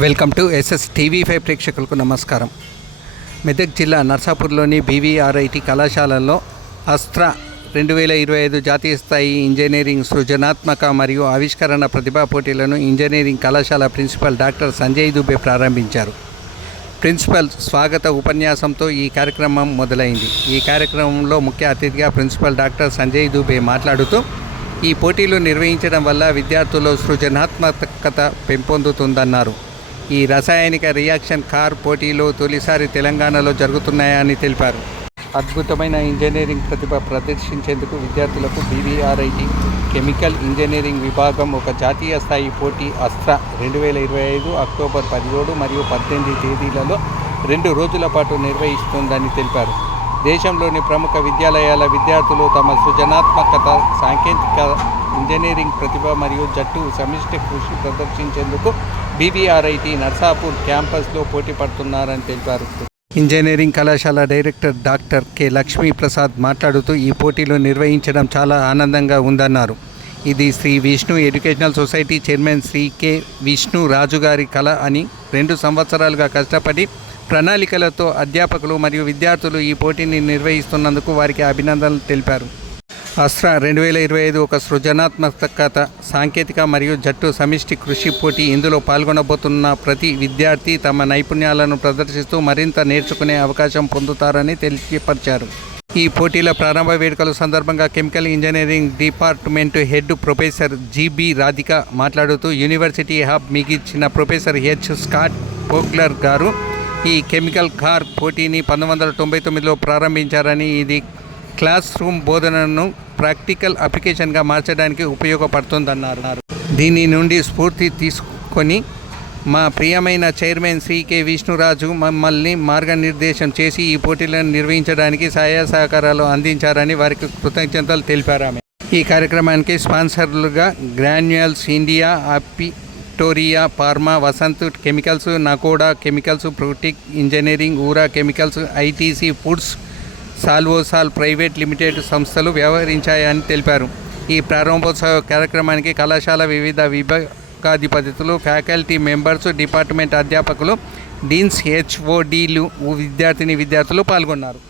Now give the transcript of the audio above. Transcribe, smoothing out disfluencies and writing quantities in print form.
Welcome to SS TV5 ప్రేక్షకులకు నమస్కారం. మెదక్ జిల్లా నర్సాపూర్లోని బీవీఆర్ఐటి కళాశాలలో అస్త్ర 2025 జాతీయ స్థాయి ఇంజనీరింగ్ సృజనాత్మక మరియు ఆవిష్కరణ ప్రతిభా పోటీలను ఇంజనీరింగ్ కళాశాల ప్రిన్సిపల్ డాక్టర్ సంజయ్ దుబే ప్రారంభించారు. ప్రిన్సిపల్ స్వాగత ఉపన్యాసంతో ఈ కార్యక్రమం మొదలైంది. ఈ కార్యక్రమంలో ముఖ్య అతిథిగా ప్రిన్సిపల్ డాక్టర్ సంజయ్ దుబే మాట్లాడుతూ ఈ పోటీలు నిర్వహించడం వల్ల విద్యార్థుల్లో సృజనాత్మకత పెంపొందుతుందన్నారు. ఈ రసాయనిక రియాక్షన్ కార్ పోటీలు తొలిసారి తెలంగాణలో జరుగుతున్నాయని తెలిపారు. అద్భుతమైన ఇంజనీరింగ్ ప్రతిభ ప్రదర్శించేందుకు విద్యార్థులకు బీవీఆర్ఐటి కెమికల్ ఇంజనీరింగ్ విభాగం ఒక జాతీయ స్థాయి పోటీ అస్త్ర 2025 అక్టోబర్ 17 మరియు 18 తేదీలలో 2 రోజుల పాటు నిర్వహిస్తుందని తెలిపారు. దేశంలోని ప్రముఖ విద్యాలయాల విద్యార్థులు తమ సృజనాత్మకత, సాంకేతిక, ఇంజనీరింగ్ ప్రతిభ మరియు జట్టు సమిష్టి కృషి ప్రదర్శించేందుకు బీవీఆర్ఐటి నర్సాపూర్ క్యాంపస్లో పోటీ పడుతున్నారని తెలిపారు. ఇంజనీరింగ్ కళాశాల డైరెక్టర్ డాక్టర్ కె లక్ష్మీప్రసాద్ మాట్లాడుతూ ఈ పోటీలు నిర్వహించడం చాలా ఆనందంగా ఉందన్నారు. ఇది Shri Vishnu educational society chairman Shri K Vishnu Raju గారి కళ అని, 2 సంవత్సరాలుగా కష్టపడి ప్రణాళికలతో అధ్యాపకులు మరియు విద్యార్థులు ఈ పోటీని నిర్వహిస్తున్నందుకు వారికి అభినందనలు తెలిపారు. అస్త్ర 2025 ఒక సృజనాత్మకత, సాంకేతిక మరియు జట్టు సమిష్టి కృషి పోటీ. ఇందులో పాల్గొనబోతున్న ప్రతి విద్యార్థి తమ నైపుణ్యాలను ప్రదర్శిస్తూ మరింత నేర్చుకునే అవకాశం పొందుతారని తెలియపరిచారు. ఈ పోటీల ప్రారంభ వేడుకల సందర్భంగా chemical engineering department head professor GB Radhika మాట్లాడుతూ యూనివర్సిటీ హబ్ మిగిల్చిన ప్రొఫెసర్ హెచ్ స్కాట్ పోగ్లర్ గారు ఈ కెమికల్ కార్ పోటీని 1999లో ప్రారంభించారని, ఇది క్లాస్ రూమ్ బోధనను ప్రాక్టికల్ అప్లికేషన్గా మార్చడానికి ఉపయోగపడుతుందన్నారు. దీని నుండి స్ఫూర్తి తీసుకొని మా ప్రియమైన చైర్మన్ శ్రీ కె విష్ణురాజు మమ్మల్ని మార్గనిర్దేశం చేసి ఈ పోటీలను నిర్వహించడానికి సహాయ సహకారాలు అందించారని వారికి కృతజ్ఞతలు తెలిపారు. ఈ కార్యక్రమానికి స్పాన్సర్లుగా Granules India, Apitoria pharma, Vasant chemicals, Nakoda chemicals, ప్రొటిక్ ఇంజనీరింగ్, ఊరా కెమికల్స్, ఐటీసీ ఫుడ్స్, సాల్వోసాల్ ప్రైవేట్ లిమిటెడ్ సంస్థలు వ్యవహరించాయని తెలిపారు. ఈ ప్రారంభోత్సవ కార్యక్రమానికి కళాశాల వివిధ విభాగాధిపతులు, ఫ్యాకల్టీ మెంబర్స్, డిపార్ట్మెంట్ అధ్యాపకులు, డీన్స్, హెచ్ఓడీలు, విద్యార్థినులు పాల్గొన్నారు.